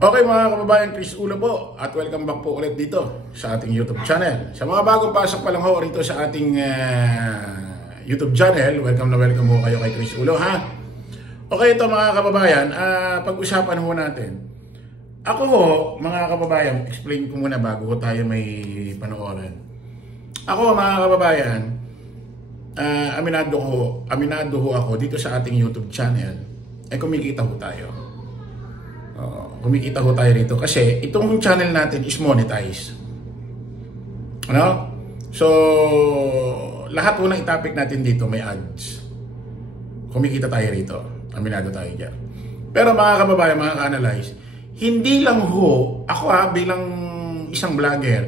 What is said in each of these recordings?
Okay mga kababayan, Chris Ulo po at welcome back po ulit dito sa ating YouTube channel. Sa mga bagong pasok pa lang ho rito sa ating YouTube channel, welcome na welcome ho kayo kay Chris Ulo ha. Okay, ito mga kababayan, pag-usapan ho natin. Ako ho mga kababayan, explain ko muna bago ko tayo may panoorin. Ako mga kababayan, aminado ho ako dito sa ating YouTube channel. Kumikita ho tayo. Kumikita ho tayo rito kasi itong channel natin is monetized. Ano? So, lahat po ng topic natin dito may ads. Kumikita tayo rito. Aminado tayo dyan. Pero mga kababayan, mga ka-analyze, hindi lang ho, ako bilang isang vlogger,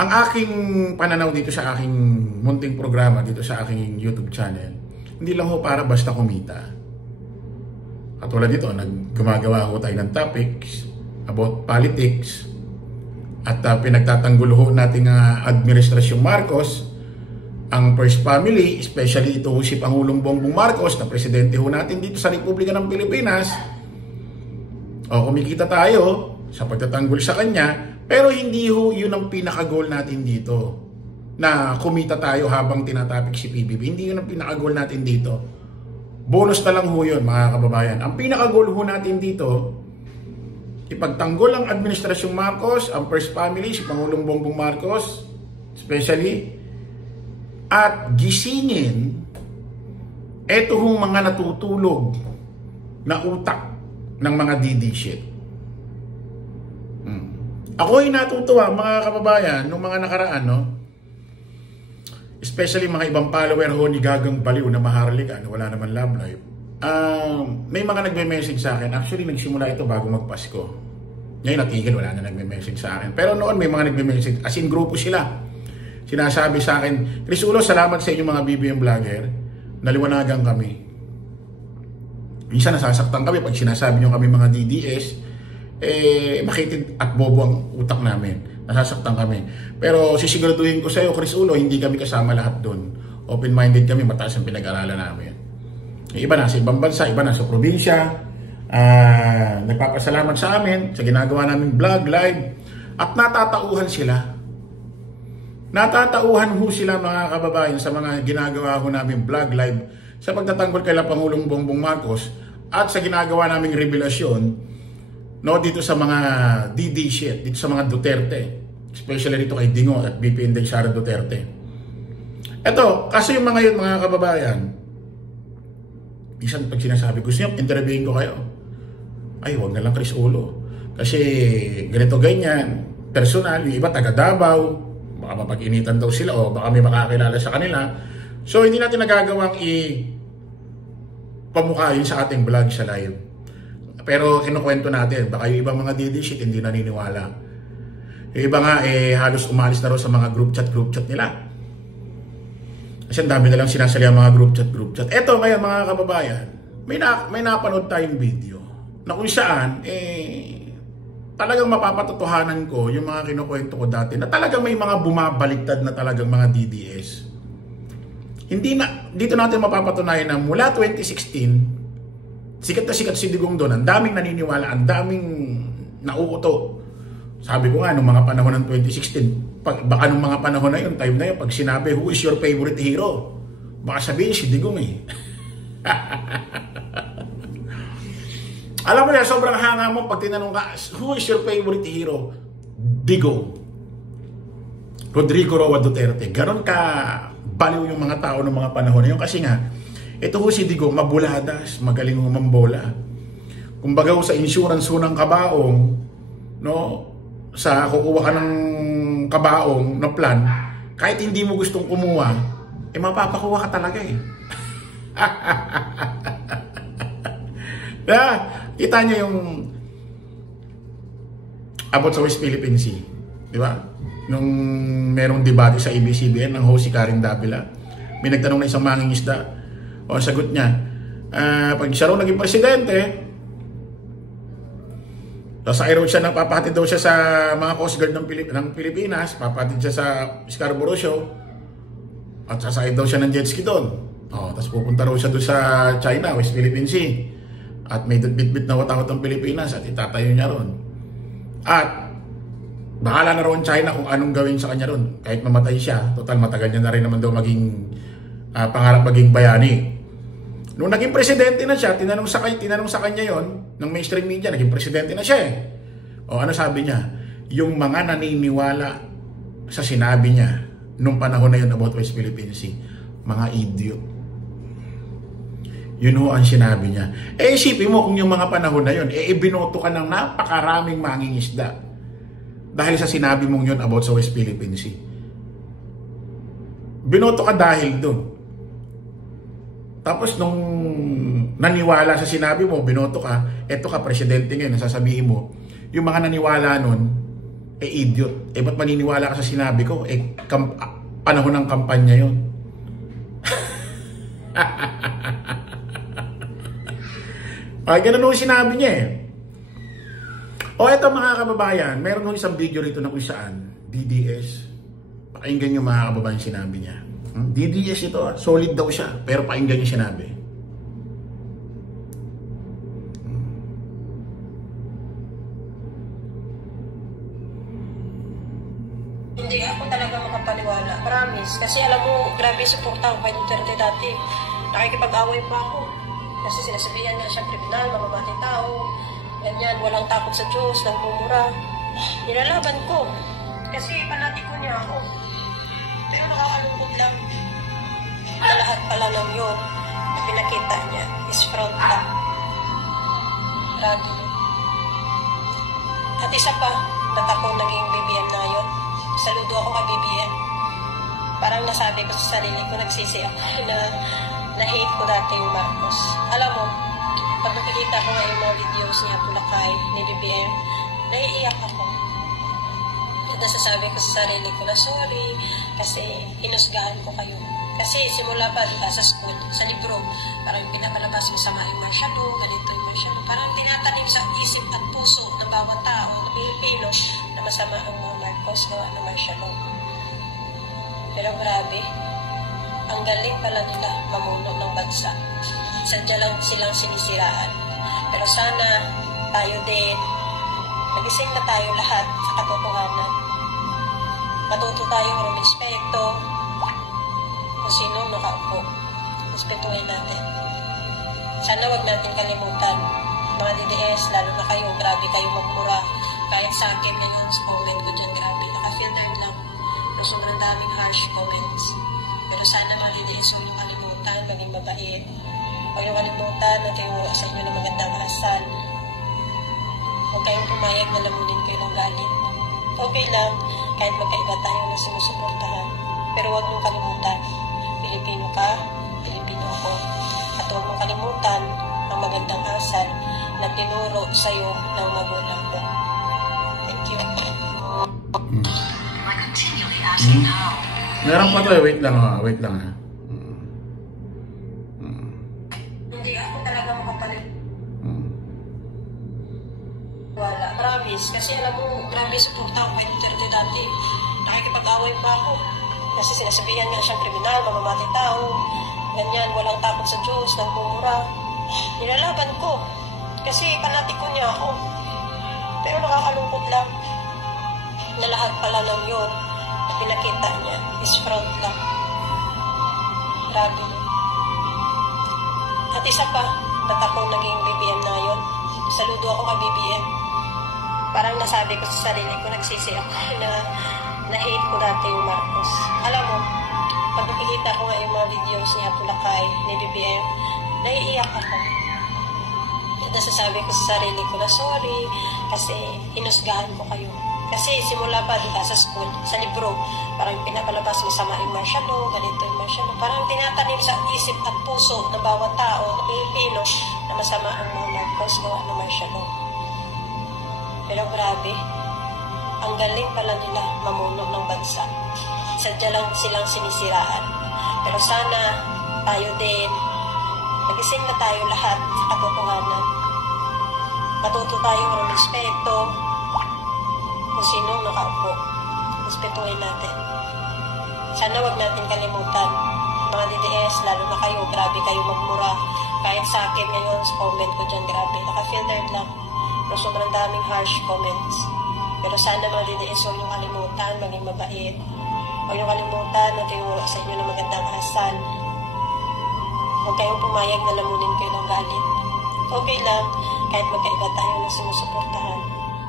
ang aking pananaw dito sa aking munting programa, dito sa aking YouTube channel, hindi lang ho para basta kumita. Katulad dito, gumagawa ho tayo ng topics about politics at pinagtatanggol ho natin Administrasyong Marcos, ang first family, especially ito ho si Pangulong Bongbong Marcos na presidente ho natin dito sa Republika ng Pilipinas. Kumikita tayo sa pagtatanggol sa kanya, pero hindi ho yun ang pinaka-goal natin dito na kumita tayo habang tinatapik si PBB. Hindi yun ang pinaka-goal natin dito. Bonus na lang ho yun mga kababayan. Ang pinaka-goal ho natin dito, ipagtanggol ang Administrasyong Marcos, ang first family, si Pangulong Bongbong Marcos, especially, at gisingin eto hong mga natutulog na utak ng mga DD shit. Ako'y natutuwa mga kababayan nung mga nakaraan, no? Especially mga ibang follower ho ni Gagang Baliw na maharalikan, wala naman love life. May mga nagme-message sa akin. Actually, nagsimula ito bago magpasko. Ngayon natigil, wala na nagme-message sa akin. Pero noon may mga nagme-message, as in grupo sila. Sinasabi sa akin, Chris Ulo, salamat sa inyong mga BBM vlogger. Naliwanagan kami. Minsan nasasaktan kami pag sinasabi nyo kami mga DDS, makitid at bobo ang utak namin. Nasasaktan kami. Pero sisiguraduhin ko sa iyo, Chris Ulo, hindi kami kasama lahat doon. Open-minded kami, mataas ang pinag-aralan namin. Iba na sa ibang bansa, iba na sa probinsya. Nagpapasalamat sa amin sa ginagawa namin vlog, live. At natatauhan sila. Natatauhan ho sila mga kababayan sa mga ginagawa ho namin vlog, live sa pagtatanggol kay Pangulong Bongbong Marcos at sa ginagawa naming revelasyon dito sa mga DD shit, dito sa mga Duterte, especially dito kay Dingo at BP Inday Sara Duterte. Eto, kasi yung mga yun mga kababayan, minsan pag sinasabi ko siya, interviewin ko kayo. Ay, huwag na lang Chris Ulo. Kasi ganito ganyan, personal, yung iba taga Davao, baka mapag-initan daw sila o baka may makakilala sa kanila. So, hindi natin nagagawang pamukhain sa ating vlog sa live. Pero kinukwento natin, baka yung ibang mga DD shit hindi naniniwala. Yung iba nga halos umalis na rin sa mga group chat nila. Kasi ang dami na lang sinasali ang mga group chat. Eto ngayon mga kababayan, may napanood tayong video na kung saan talagang mapapatotohanan ko yung mga kinukwento ko dati na talagang may mga bumabaliktad na talagang mga DDS. Dito natin mapapatunayan na mula 2016, sikat na sikat si Digong doon, ang daming naniniwala, ang daming nauuto. Sabi ko nga, nung mga panahon ng 2016, baka nung mga panahon na yun, time na yun, pag sinabi, who is your favorite hero? Baka sabihin si Digong Alam mo na, sobrang hanga mo pag tinanong ka, who is your favorite hero? Digong. Rodrigo Roa Duterte. Ganon ka baliw yung mga tao ng mga panahon na yun. Kasi nga, ito ho si Digong, mabuladas, magaling humambola. Kumbaga sa insurance ho ng kabaong, sa kukuha ka ng kabaong na plan, kahit hindi mo gustong kumuha, mapapakuha ka talaga Kita niyo yung about sa West Philippine Sea, di ba? Nung merong debate sa ABS-CBN ng host si Karen Davila, may nagtanong na isang mangingisda. O sagot niya, pag siya raw naging presidente, sasakay siya papahatid daw siya sa mga Coast Guard ng Pilipinas, papahatid siya sa Scarborough Show, at sasakay daw siya ng jet ski doon. Tapos pupunta raw siya doon sa China, West Philippine Sea. At may bit-bit na watakot ng Pilipinas at itatayo niya ron. At bahala na ron China kung anong gawin sa kanya ron. Kahit mamatay siya, total matagal niya na rin naman daw maging pangarap maging bayani. Nung naging presidente na siya, tinanong sa kanya yon ng mainstream media, naging presidente na siya eh. O ano sabi niya? Yung mga naniniwala sa sinabi niya nung panahon na yun about West Philippine Sea, mga idiot. Yun ho ang sinabi niya. Eh isipin mo kung yung mga panahon na yun, ibinoto ka ng napakaraming mangingisda dahil sa sinabi mong yun about sa West Philippine Sea. Binoto ka dahil doon. Tapos nung naniwala sa sinabi mo, binoto ka, eto ka, presidente ngayon, nasasabihin mo, yung mga naniwala nun, idiot. Ba't maniniwala ka sa sinabi ko? Panahon ng kampanya yun. Ay, ganun yung sinabi niya eh. O eto mga kababayan, meron nung isang video rito na kung saan, DDS. Pakinggan nyo mga kababayan sinabi niya. DDS ito, solid daw siya, pero pakinggan niya sinabi. Hindi ako talaga makapaniwala. Promise. Kasi alam mo, grabe suporta ko kay Duterte dati. Nakikipag-away pa ako. Kasi sinasabihan niya siyang kriminal, mamamatay tao. Ganyan, walang takot sa Diyos, nagmumura. Nilalaban ko. Kasi panatiko niya ako. Pero nakakalungkot lang na lahat pala ng yun na pinakita niya is fraud lang. Grabe. At isa pa, ba't ako naging BBM na yun? Saludo ako kay BBM. Parang nasabi ko sa sarili ko, nagsisi ako na hate ko dati yung Marcos. Alam mo, pag nakikita ko nga yung mga videos niya Pulakay ni BBM, naiiyak ako. At nasasabi ko sa sarili ko na sorry kasi hinusgahan ko kayo. Kasi simula pa diba, sa school, sa libro, parang pinapalabas masama yung martial law, ganito yung martial law. Parang tinatanim sa isip at puso ng bawat tao na Pilipino na masama ang mga Marcos gawa ng martial law. Pero grabe, ang galing pala nila mamuno ng bansa. Sadya lang silang sinisiraan. Pero sana tayo din, magising na tayo lahat sa katotohanan. Matuto tayong rumispeto kung sino nakaupo. Respetuhin natin. Sana wag natin kalimutan. Mga DDS, lalo na kayo, grabe kayo magmura. Kahit sa akin ngayon, sa comment ko dyan, grabe. Naka-filter lang. Pero sobrang daming harsh comments. Pero sana mga DDS, huwag niyong kalimutan, maging mabait. Huwag niyong kalimutan na kayo sa inyo ng magandang asal. Huwag kayong pumayag na lamunin kayo ng galit. Okay lang, kahit magkaiba tayo na sinusuportahan. Pero huwag niyong kalimutan, Pilipino ka, Pilipino ako. At huwag mong kalimutan ang magandang asal na tinuro sa'yo ng magulang ko. Thank you. Meron pa to eh, wait lang ha. Hindi ako talaga makapalit. Wala, promise. Kasi alam mo, grabe suporta ko kay Duterte dati. Nakikipag-away pa ako. Kasi sinasabihan nga siyang kriminal, mamamatay tao. Ganyan, walang takot sa Diyos, nagmumura. Nilalaban ko. Kasi panatiko niya ako. Pero nakakalungkot lang na lahat pala ng yun na pinakita niya is fraud lang. Grabe. At isa pa, ba't ako naging BBM na yun? Saludo ako kay BBM. Parang nasabi ko sa sarili ko, nagsisi ako na hate ko dati yung Marcos. Alam mo, pag nakikita ko nga yung mga videos niya Pulakay ni BBM, naiiyak ako. At nasasabi ko sa sarili ko na sorry kasi hinusgahan ko kayo. Kasi simula pa diba, sa school, sa libro, parang pinapalabas masama yung martial law, ganito yung martial law. Parang tinatanim sa isip at puso ng bawat tao na Pilipino na masama ang mga Marcos gawa ng martial law. Pero grabe, ang galing pala nila mamuno ng bansa. Sadya lang silang sinisiraan. Pero sana tayo din, magising na tayo lahat sa katotohanan. Matuto tayong rumispeto kung sino nakaupo. Respetuhin natin. Sana wag natin kalimutan. Mga DDS, lalo na kayo, grabe kayo magmura. Kahit sa akin ngayon, sa comment ko dyan, grabe, naka-filtered lang. Pero sobrang daming harsh comments. Pero sana mga DDS, huwag niyong kalimutan, maging mabait. Huwag niyong kalimutan na tinuro sa inyo ng magandang asal. Huwag kayong pumayag na lamunin kayo ng galit. Okay lang, kahit magkaiba tayo na sinusuportahan.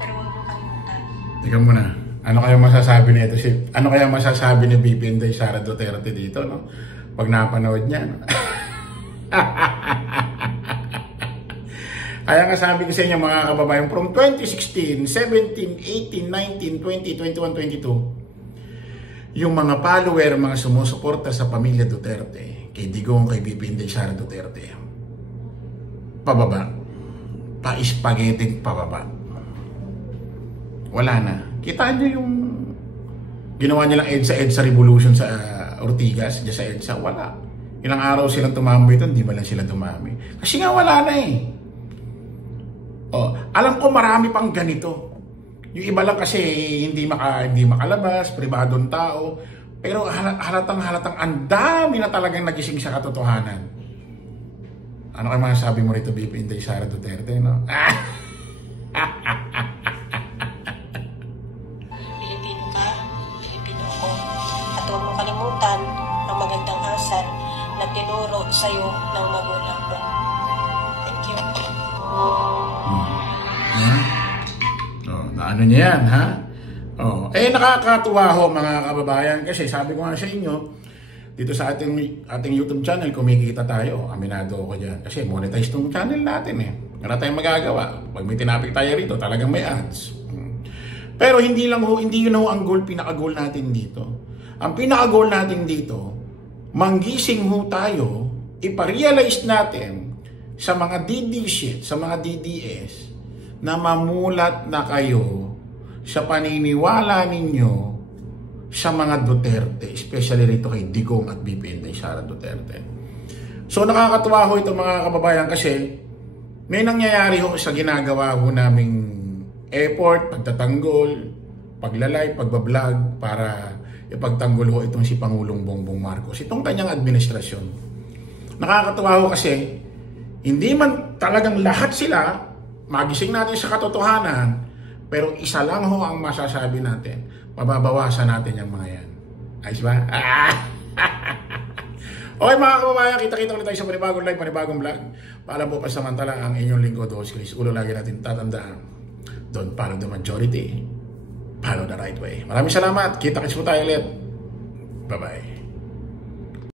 Pero huwag niyong kalimutan. Tingnan mo na. Ano kaya masasabi nito ano kaya masasabi ni VP Inday Sara Duterte dito, no? Pag napanood niya, no? Kaya nga sabi ko sa inyo mga kababayan, from 2016, 17, 18, 19, 20, 21, 22, yung mga follower, mga sumusuporta sa pamilya Duterte, kay Digong, kay VP Inday Sara Duterte, pababa, pa-spaghetti pababa. Wala na. Kita nyo yung ginawa nilang EDSA Revolution sa Ortigas, dyan sa EDSA, wala. Ilang araw silang tumamboy ito, hindi ba lang sila dumami? Kasi nga wala na eh. Oh, alam ko marami pang ganito. Yung iba lang kasi hindi makalabas, pribadong tao. Pero halatang ang dami na talagang nagising sa katotohanan. Ano kayo masasabi mo rito, VP Inday Sara Duterte, no? Pilipino ka, Pilipino ako. At huwag mong kalimutan ang magandang asal na tinuro sa'yo ng magulang mo. Thank you. Ano niya yan, ha? Nakakatuwa ho mga kababayan kasi sabi ko nga sa inyo, dito sa ating YouTube channel, kumikita tayo. Aminado ako dyan. Kasi monetize tong channel natin eh. Wala tayong magagawa. Pag may tinapik tayo rito, talagang may ads. Pero hindi yun ang goal, pinaka-goal natin dito. Ang pinaka-goal natin dito, manggising ho tayo, iparealize natin sa mga DD sa mga DDS, na mamulat na kayo sa paniniwala ninyo sa mga Duterte, especially rito kay Digong at VP Inday Sara Duterte. So nakakatuwa ho ito mga kababayan kasi may nangyayari ho sa ginagawa ho naming effort, pagtatanggol, paglalay, pagbablog para ipagtanggol ho itong si Pangulong Bongbong Marcos, itong kanyang administrasyon. Nakakatuwa ho kasi hindi man talagang lahat sila magising natin sa katotohanan, pero isa lang ho ang masasabi natin, mababawasan natin yung mga yan. Ayos ba? Okay mga kababayan, kita-kita ulit tayo sa panibagong live, panibagong vlog. Paalam po pasamantala ang inyong lingkod, host Chris. Ulo lagi natin tatandaan, don't follow the majority, follow the right way. Maraming salamat, kita-kits po tayo ulit. Bye-bye.